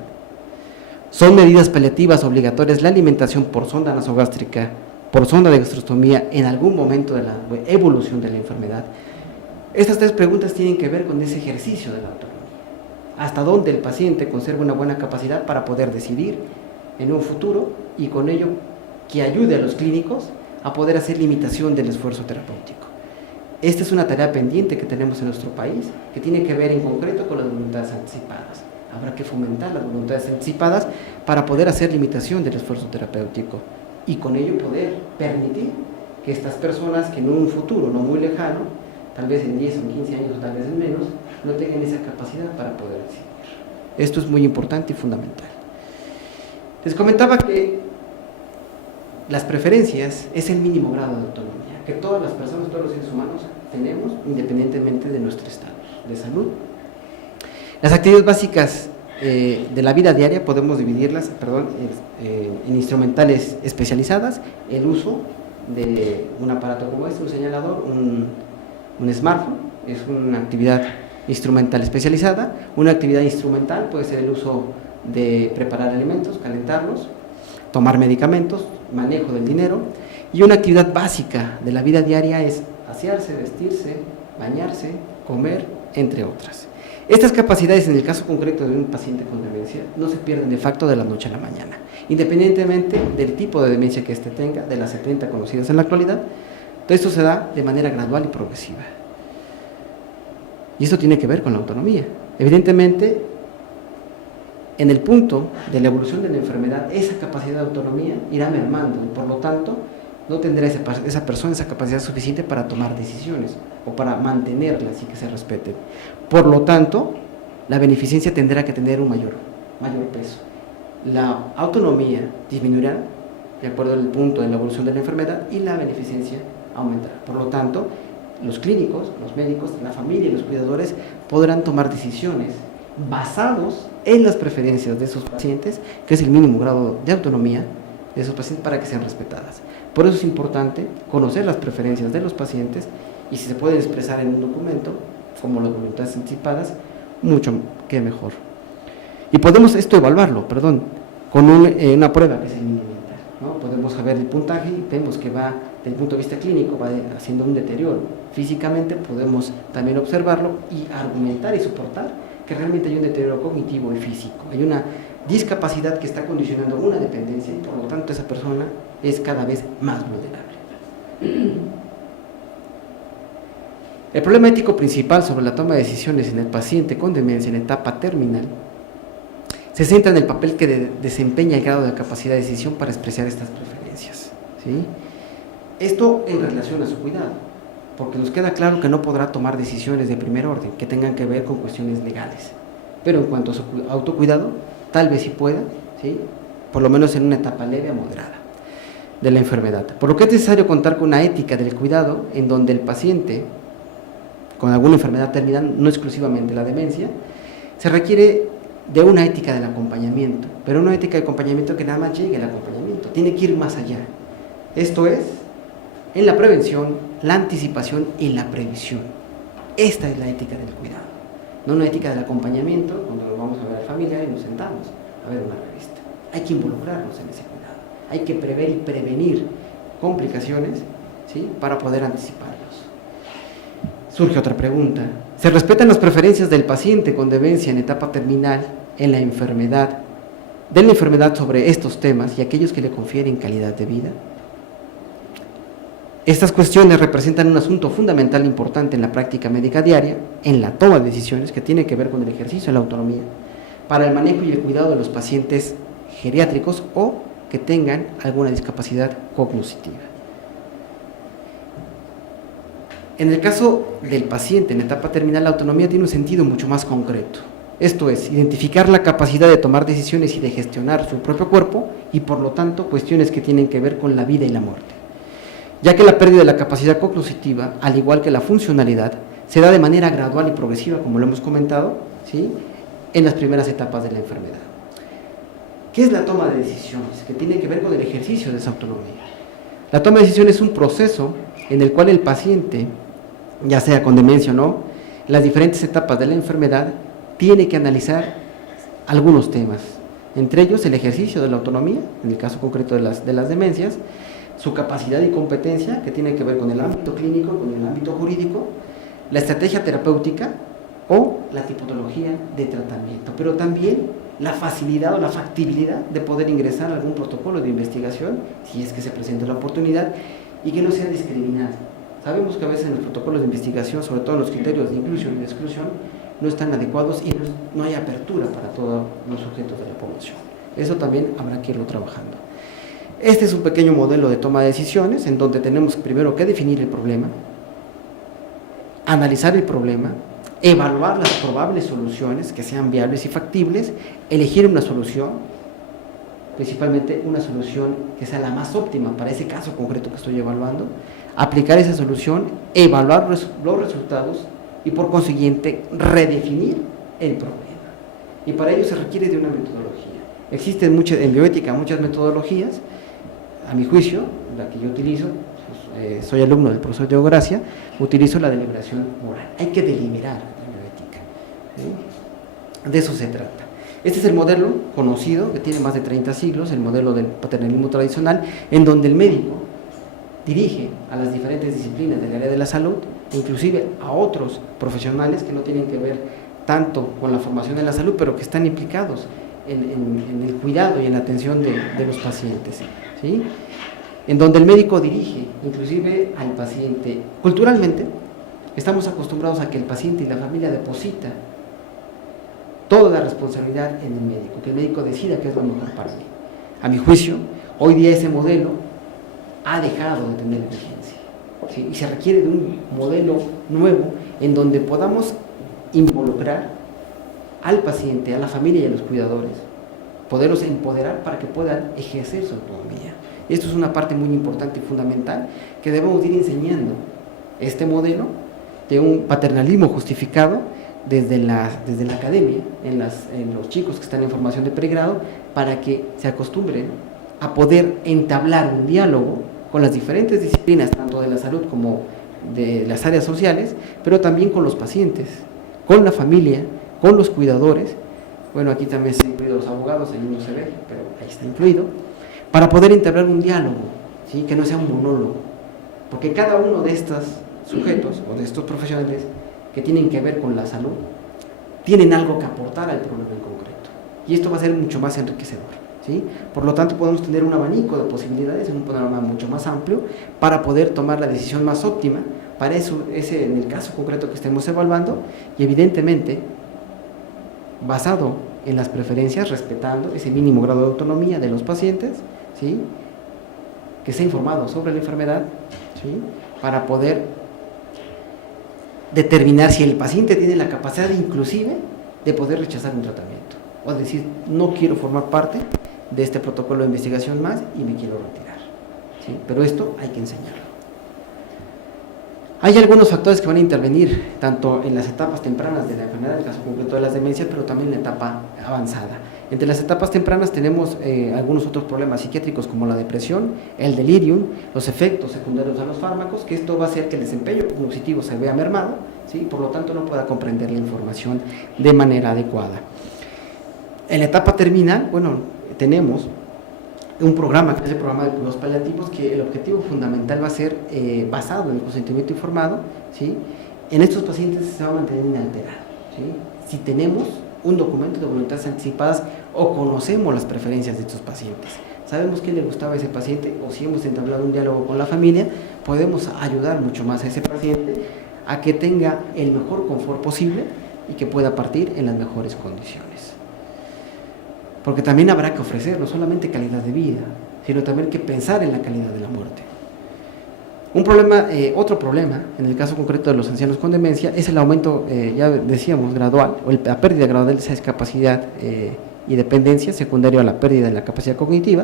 ¿Son medidas paliativas obligatorias la alimentación por sonda nasogástrica, por sonda de gastrostomía en algún momento de la evolución de la enfermedad? Estas 3 preguntas tienen que ver con ese ejercicio de la autonomía. Hasta dónde el paciente conserva una buena capacidad para poder decidir en un futuro y con ello que ayude a los clínicos a poder hacer limitación del esfuerzo terapéutico. Esta es una tarea pendiente que tenemos en nuestro país, que tiene que ver en concreto con las voluntades anticipadas. Habrá que fomentar las voluntades anticipadas para poder hacer limitación del esfuerzo terapéutico y con ello poder permitir que estas personas que en un futuro no muy lejano, tal vez en 10 o 15 años o tal vez en menos, no tengan esa capacidad para poder decidir. Esto es muy importante y fundamental. Les comentaba que las preferencias es el mínimo grado de autonomía que todas las personas, todos los seres humanos tenemos independientemente de nuestro estado de salud. Las actividades básicas de la vida diaria podemos dividirlas en instrumentales especializadas, el uso de un aparato como este, un señalador, un smartphone, es una actividad instrumental especializada. Una actividad instrumental puede ser el uso de preparar alimentos, calentarlos, tomar medicamentos, manejo del dinero. Y una actividad básica de la vida diaria es asearse, vestirse, bañarse, comer, entre otras. Estas capacidades, en el caso concreto de un paciente con demencia, no se pierden de facto de la noche a la mañana, independientemente del tipo de demencia que éste tenga, de las 70 conocidas en la actualidad. Todo esto se da de manera gradual y progresiva. Y esto tiene que ver con la autonomía. Evidentemente, en el punto de la evolución de la enfermedad, esa capacidad de autonomía irá mermando y por lo tanto no tendrá esa persona esa capacidad suficiente para tomar decisiones o para mantenerlas y que se respeten. Por lo tanto, la beneficencia tendrá que tener un mayor peso. La autonomía disminuirá de acuerdo al punto de la evolución de la enfermedad y la beneficencia aumentará. Por lo tanto, los clínicos, los médicos, la familia y los cuidadores podrán tomar decisiones basados en las preferencias de sus pacientes, que es el mínimo grado de autonomía de esos pacientes para que sean respetadas. Por eso es importante conocer las preferencias de los pacientes y si se puede expresar en un documento, como las voluntades anticipadas, mucho que mejor. Y podemos esto evaluarlo, con una prueba que es el mínimo vital, ¿no? Podemos ver el puntaje y vemos que va, desde el punto de vista clínico, va haciendo un deterioro. Físicamente podemos también observarlo y argumentar y soportar que realmente hay un deterioro cognitivo y físico. Hay una discapacidad que está condicionando una dependencia y por lo tanto esa persona es cada vez más vulnerable. El problema ético principal sobre la toma de decisiones en el paciente con demencia en etapa terminal se centra en el papel que desempeña el grado de capacidad de decisión para expresar estas preferencias, ¿sí? Esto en relación a su cuidado, porque nos queda claro que no podrá tomar decisiones de primer orden que tengan que ver con cuestiones legales, pero en cuanto a su autocuidado, tal vez sí pueda, ¿sí? Por lo menos en una etapa leve a moderada de la enfermedad. Por lo que es necesario contar con una ética del cuidado en donde el paciente con alguna enfermedad terminal, no exclusivamente la demencia, se requiere de una ética del acompañamiento, pero una ética de acompañamiento que nada más llegue al acompañamiento, tiene que ir más allá. Esto es, en la prevención, la anticipación y la previsión. Esta es la ética del cuidado, no una ética del acompañamiento, cuando nos vamos a ver a la familia y nos sentamos a ver una revista. Hay que involucrarnos en ese cuidado, hay que prever y prevenir complicaciones, ¿sí? Para poder anticiparlos. Surge otra pregunta. ¿Se respetan las preferencias del paciente con demencia en etapa terminal en la enfermedad, de la enfermedad sobre estos temas y aquellos que le confieren calidad de vida? Estas cuestiones representan un asunto fundamental e importante en la práctica médica diaria, en la toma de decisiones que tiene que ver con el ejercicio de la autonomía, para el manejo y el cuidado de los pacientes geriátricos o que tengan alguna discapacidad cognitiva. En el caso del paciente en etapa terminal, la autonomía tiene un sentido mucho más concreto. Esto es, identificar la capacidad de tomar decisiones y de gestionar su propio cuerpo y, por lo tanto, cuestiones que tienen que ver con la vida y la muerte. Ya que la pérdida de la capacidad cognitiva, al igual que la funcionalidad, se da de manera gradual y progresiva, como lo hemos comentado, ¿sí? En las primeras etapas de la enfermedad. ¿Qué es la toma de decisiones? Que tiene que ver con el ejercicio de esa autonomía. La toma de decisiones es un proceso en el cual el paciente, ya sea con demencia o no, en las diferentes etapas de la enfermedad, tiene que analizar algunos temas, entre ellos el ejercicio de la autonomía, en el caso concreto de las demencias, su capacidad y competencia, que tiene que ver con el ámbito clínico, con el ámbito jurídico, la estrategia terapéutica o la tipología de tratamiento, pero también la facilidad o la factibilidad de poder ingresar a algún protocolo de investigación, si es que se presenta la oportunidad, y que no sea discriminado. Sabemos que a veces en los protocolos de investigación, sobre todo en los criterios de inclusión y de exclusión, no están adecuados y no hay apertura para todos los sujetos de la población. Eso también habrá que irlo trabajando. Este es un pequeño modelo de toma de decisiones en donde tenemos primero que definir el problema, analizar el problema, evaluar las probables soluciones que sean viables y factibles, elegir una solución, principalmente una solución que sea la más óptima para ese caso concreto que estoy evaluando, aplicar esa solución, evaluar los resultados y por consiguiente redefinir el problema. Y para ello se requiere de una metodología. Existen en bioética muchas metodologías, a mi juicio, la que yo utilizo, soy alumno del profesor Diego Gracia, utilizo la deliberación moral. Hay que deliberar en bioética, ¿sí? De eso se trata. Este es el modelo conocido, que tiene más de 30 siglos, el modelo del paternalismo tradicional, en donde el médico dirige a las diferentes disciplinas del área de la salud, inclusive a otros profesionales que no tienen que ver tanto con la formación de la salud, pero que están implicados en el cuidado y en la atención de los pacientes, ¿sí? En donde el médico dirige inclusive al paciente. Culturalmente estamos acostumbrados a que el paciente y la familia deposita toda la responsabilidad en el médico, que el médico decida qué es lo mejor para mí. A mi juicio, hoy día ese modelo ha dejado de tener vigencia, ¿sí? Y se requiere de un modelo nuevo en donde podamos involucrar al paciente, a la familia y a los cuidadores, poderlos empoderar para que puedan ejercer su autonomía. Esto es una parte muy importante y fundamental que debemos ir enseñando, este modelo de un paternalismo justificado desde la academia, en los chicos que están en formación de pregrado, para que se acostumbren a poder entablar un diálogo con las diferentes disciplinas, tanto de la salud como de las áreas sociales, pero también con los pacientes, con la familia, con los cuidadores. Bueno, aquí también se han incluido los abogados, ahí no se ve, pero ahí está incluido, para poder entablar un diálogo, ¿sí? Que no sea un monólogo, porque cada uno de estos sujetos o de estos profesionales que tienen que ver con la salud tienen algo que aportar al problema en concreto, y esto va a ser mucho más enriquecedor, ¿sí? Por lo tanto, podemos tener un abanico de posibilidades en un panorama mucho más amplio para poder tomar la decisión más óptima para eso, en el caso concreto que estemos evaluando, y evidentemente basado en las preferencias, respetando ese mínimo grado de autonomía de los pacientes, ¿sí? Que sea informado sobre la enfermedad, ¿sí? Para poder determinar si el paciente tiene la capacidad inclusive de poder rechazar un tratamiento, o decir, no quiero formar parte de este protocolo de investigación más y me quiero retirar, ¿sí? Pero esto hay que enseñarlo. Hay algunos factores que van a intervenir tanto en las etapas tempranas de la enfermedad, en el caso concreto de las demencias, pero también en la etapa avanzada. Entre las etapas tempranas tenemos algunos otros problemas psiquiátricos como la depresión, el delirium, los efectos secundarios a los fármacos, que esto va a hacer que el desempeño cognitivo se vea mermado, ¿sí? Por lo tanto no pueda comprender la información de manera adecuada. En la etapa terminal, bueno, tenemos un programa, que es el programa de cuidados paliativos, que el objetivo fundamental va a ser basado en el consentimiento informado, ¿sí? En estos pacientes se va a mantener inalterado, ¿sí? Si tenemos un documento de voluntades anticipadas o conocemos las preferencias de estos pacientes, sabemos qué le gustaba a ese paciente, o si hemos entablado un diálogo con la familia, podemos ayudar mucho más a ese paciente a que tenga el mejor confort posible y que pueda partir en las mejores condiciones. Porque también habrá que ofrecer no solamente calidad de vida, sino también que pensar en la calidad de la muerte. Otro problema, en el caso concreto de los ancianos con demencia, es el aumento, ya decíamos, gradual, o la pérdida gradual de esa discapacidad y dependencia, secundario a la pérdida de la capacidad cognitiva,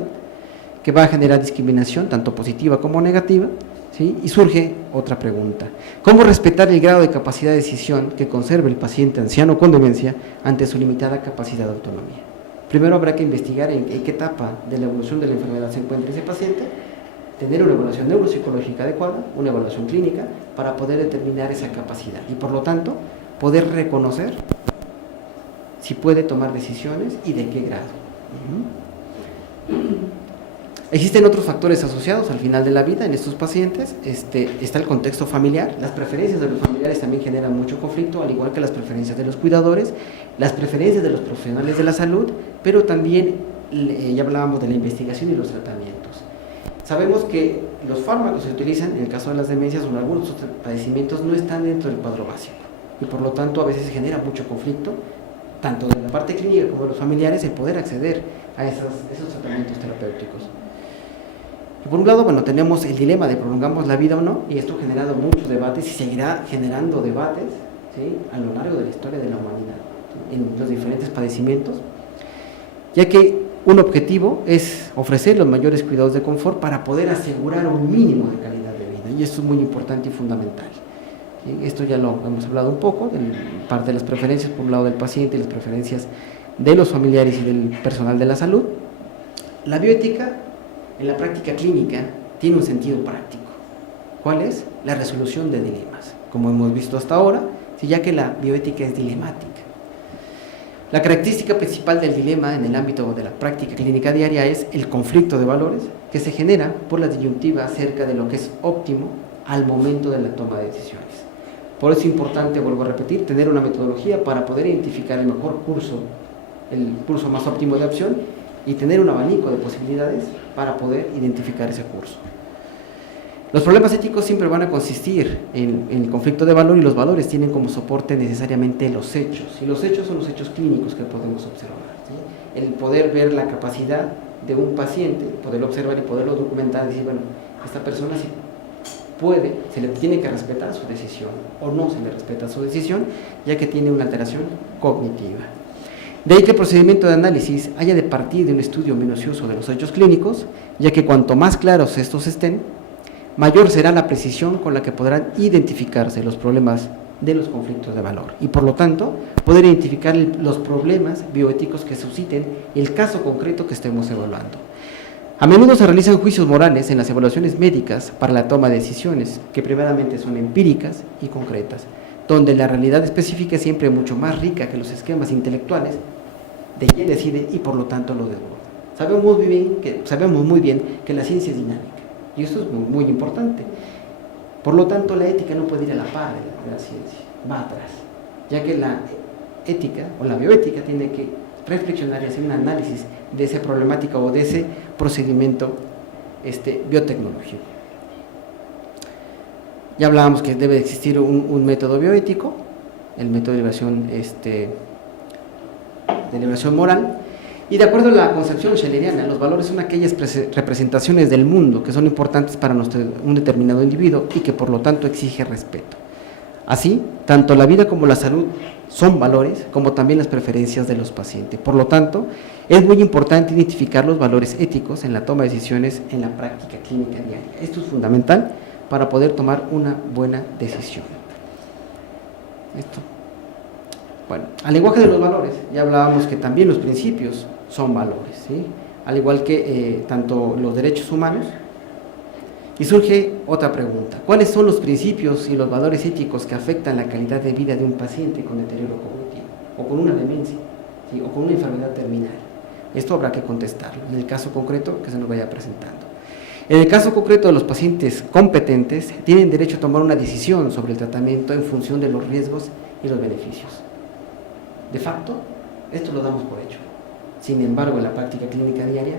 que va a generar discriminación, tanto positiva como negativa, ¿sí? Y surge otra pregunta: ¿cómo respetar el grado de capacidad de decisión que conserva el paciente anciano con demencia ante su limitada capacidad de autonomía? Primero habrá que investigar en qué etapa de la evolución de la enfermedad se encuentra ese paciente, tener una evaluación neuropsicológica adecuada, una evaluación clínica, para poder determinar esa capacidad y por lo tanto poder reconocer si puede tomar decisiones y de qué grado. Existen otros factores asociados al final de la vida en estos pacientes. Está el contexto familiar. Las preferencias de los familiares también generan mucho conflicto, al igual que las preferencias de los cuidadores, las preferencias de los profesionales de la salud, pero también ya hablábamos de la investigación y los tratamientos. Sabemos que los fármacos que se utilizan en el caso de las demencias o en algunos otros padecimientos no están dentro del cuadro básico y por lo tanto a veces genera mucho conflicto, tanto de la parte clínica como de los familiares, el poder acceder a esos tratamientos terapéuticos. Y por un lado, bueno, tenemos el dilema de prolongamos la vida o no, y esto ha generado muchos debates y seguirá generando debates, ¿sí? A lo largo de la historia de la humanidad, ¿sí? En los diferentes padecimientos, ya que un objetivo es ofrecer los mayores cuidados de confort para poder asegurar un mínimo de calidad de vida, y esto es muy importante y fundamental, ¿sí? Esto ya lo hemos hablado un poco, parte de las preferencias por un lado del paciente y las preferencias de los familiares y del personal de la salud. La bioética en la práctica clínica tiene un sentido práctico. ¿Cuál es? La resolución de dilemas, como hemos visto hasta ahora, ya que la bioética es dilemática. La característica principal del dilema en el ámbito de la práctica clínica diaria es el conflicto de valores que se genera por la disyuntiva acerca de lo que es óptimo al momento de la toma de decisiones. Por eso es importante, vuelvo a repetir, tener una metodología para poder identificar el mejor curso, el curso más óptimo de opción, y tener un abanico de posibilidades para poder identificar ese curso. Los problemas éticos siempre van a consistir en el conflicto de valor, y los valores tienen como soporte necesariamente los hechos, y los hechos son los hechos clínicos que podemos observar, ¿sí? El poder ver la capacidad de un paciente, poderlo observar y poderlo documentar, y decir, bueno, esta persona sí puede, se le tiene que respetar su decisión, o no se le respeta su decisión, ya que tiene una alteración cognitiva. De ahí que el procedimiento de análisis haya de partir de un estudio minucioso de los hechos clínicos, ya que cuanto más claros estos estén, mayor será la precisión con la que podrán identificarse los problemas de los conflictos de valor, y por lo tanto poder identificar los problemas bioéticos que susciten el caso concreto que estemos evaluando. A menudo se realizan juicios morales en las evaluaciones médicas para la toma de decisiones, que primeramente son empíricas y concretas, donde la realidad específica es siempre mucho más rica que los esquemas intelectuales de quién decide y por lo tanto lo desborda. Sabemos muy bien que la ciencia es dinámica, y eso es muy importante. Por lo tanto, la ética no puede ir a la par de la ciencia, va atrás, ya que la ética o la bioética tiene que reflexionar y hacer un análisis de esa problemática o de ese procedimiento biotecnológico. Ya hablábamos que debe existir un método bioético, el método de liberación moral, y de acuerdo a la concepción schleriana, los valores son aquellas representaciones del mundo que son importantes para un determinado individuo y que por lo tanto exige respeto. Así, tanto la vida como la salud son valores, como también las preferencias de los pacientes. Por lo tanto, es muy importante identificar los valores éticos en la toma de decisiones en la práctica clínica diaria. Esto es fundamental para poder tomar una buena decisión. Bueno, al lenguaje de los valores, ya hablábamos que también los principios son valores, ¿sí? Al igual que tanto los derechos humanos. Y surge otra pregunta: ¿cuáles son los principios y los valores éticos que afectan la calidad de vida de un paciente con deterioro cognitivo, o con una demencia, ¿sí? O con una enfermedad terminal? Esto habrá que contestarlo en el caso concreto que se nos vaya presentando. En el caso concreto de los pacientes competentes, tienen derecho a tomar una decisión sobre el tratamiento en función de los riesgos y los beneficios. De facto, esto lo damos por hecho. Sin embargo, en la práctica clínica diaria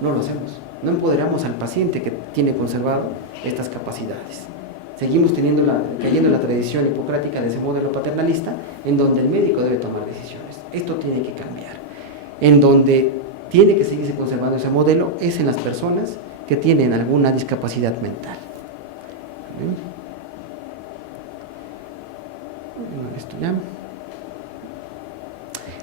no lo hacemos. No empoderamos al paciente que tiene conservado estas capacidades. Seguimos cayendo en la tradición hipocrática de ese modelo paternalista, en donde el médico debe tomar decisiones. Esto tiene que cambiar. En donde tiene que seguirse conservando ese modelo es en las personas que tienen alguna discapacidad mental. Esto ya.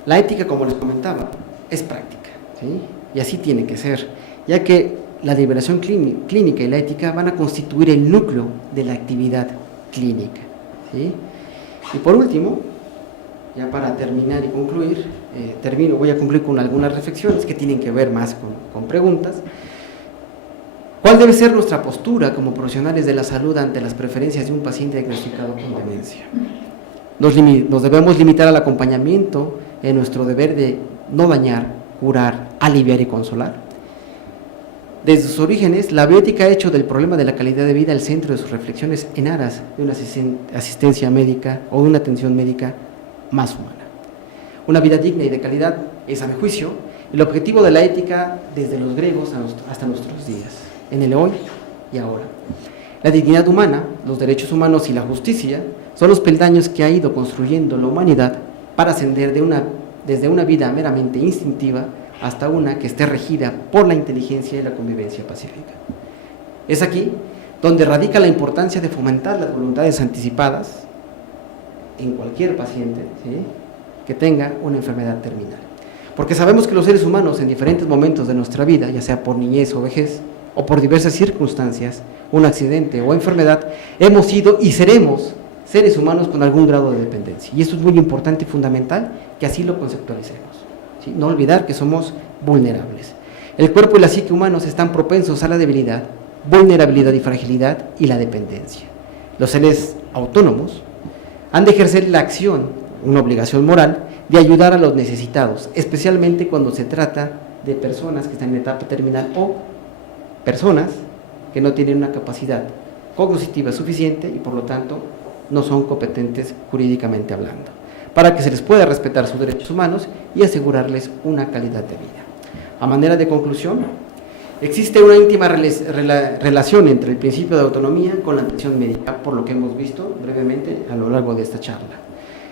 La ética, como les comentaba, es práctica, ¿sí? Y así tiene que ser, ya que la liberación clínica y la ética van a constituir el núcleo de la actividad clínica, ¿sí? Y por último, ya para terminar y concluir, voy a concluir con algunas reflexiones que tienen que ver más con preguntas. ¿Cuál debe ser nuestra postura como profesionales de la salud ante las preferencias de un paciente diagnosticado con demencia? Nos debemos limitar al acompañamiento en nuestro deber de no dañar, curar, aliviar y consolar. Desde sus orígenes, la bioética ha hecho del problema de la calidad de vida el centro de sus reflexiones en aras de una asistencia médica o de una atención médica más humana. Una vida digna y de calidad es, a mi juicio, el objetivo de la ética desde los griegos hasta nuestros días, en el hoy y ahora. La dignidad humana, los derechos humanos y la justicia son los peldaños que ha ido construyendo la humanidad para ascender desde una vida meramente instintiva hasta una que esté regida por la inteligencia y la convivencia pacífica. Es aquí donde radica la importancia de fomentar las voluntades anticipadas en cualquier paciente, ¿sí?, que tenga una enfermedad terminal. Porque sabemos que los seres humanos en diferentes momentos de nuestra vida, ya sea por niñez o vejez, o por diversas circunstancias, un accidente o enfermedad, hemos sido y seremos seres humanos con algún grado de dependencia. Y esto es muy importante y fundamental que así lo conceptualicemos, ¿sí? No olvidar que somos vulnerables. El cuerpo y la psique humanos están propensos a la debilidad, vulnerabilidad y fragilidad y la dependencia. Los seres autónomos han de ejercer la acción, una obligación moral, de ayudar a los necesitados, especialmente cuando se trata de personas que están en etapa terminal o personas que no tienen una capacidad cognitiva suficiente y por lo tanto no son competentes jurídicamente hablando, para que se les pueda respetar sus derechos humanos y asegurarles una calidad de vida. A manera de conclusión, Existe una íntima relación entre el principio de autonomía con la atención médica, por lo que hemos visto brevemente a lo largo de esta charla.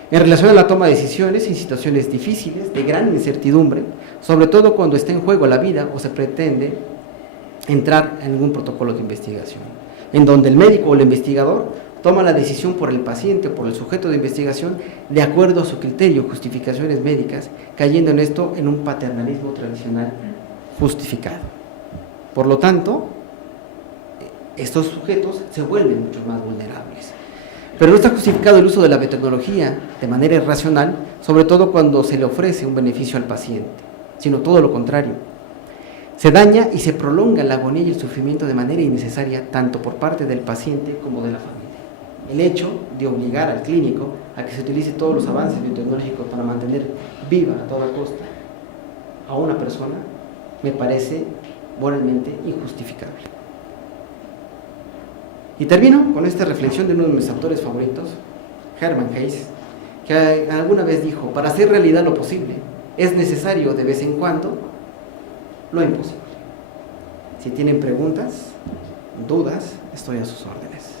En relación a la toma de decisiones en situaciones difíciles, de gran incertidumbre, sobre todo cuando está en juego la vida o se pretende entrar en algún protocolo de investigación, en donde el médico o el investigador toma la decisión por el paciente o por el sujeto de investigación de acuerdo a su criterio, justificaciones médicas, cayendo en esto en un paternalismo tradicional justificado. Por lo tanto, estos sujetos se vuelven mucho más vulnerables. Pero no está justificado el uso de la biotecnología de manera irracional, sobre todo cuando se le ofrece un beneficio al paciente, sino todo lo contrario. Se daña y se prolonga la agonía y el sufrimiento de manera innecesaria, tanto por parte del paciente como de la familia. El hecho de obligar al clínico a que se utilice todos los avances biotecnológicos para mantener viva a toda costa a una persona me parece moralmente injustificable. Y termino con esta reflexión de uno de mis autores favoritos, Hermann Hesse, que alguna vez dijo: para hacer realidad lo posible, es necesario de vez en cuando lo imposible. Si tienen preguntas, dudas, estoy a sus órdenes.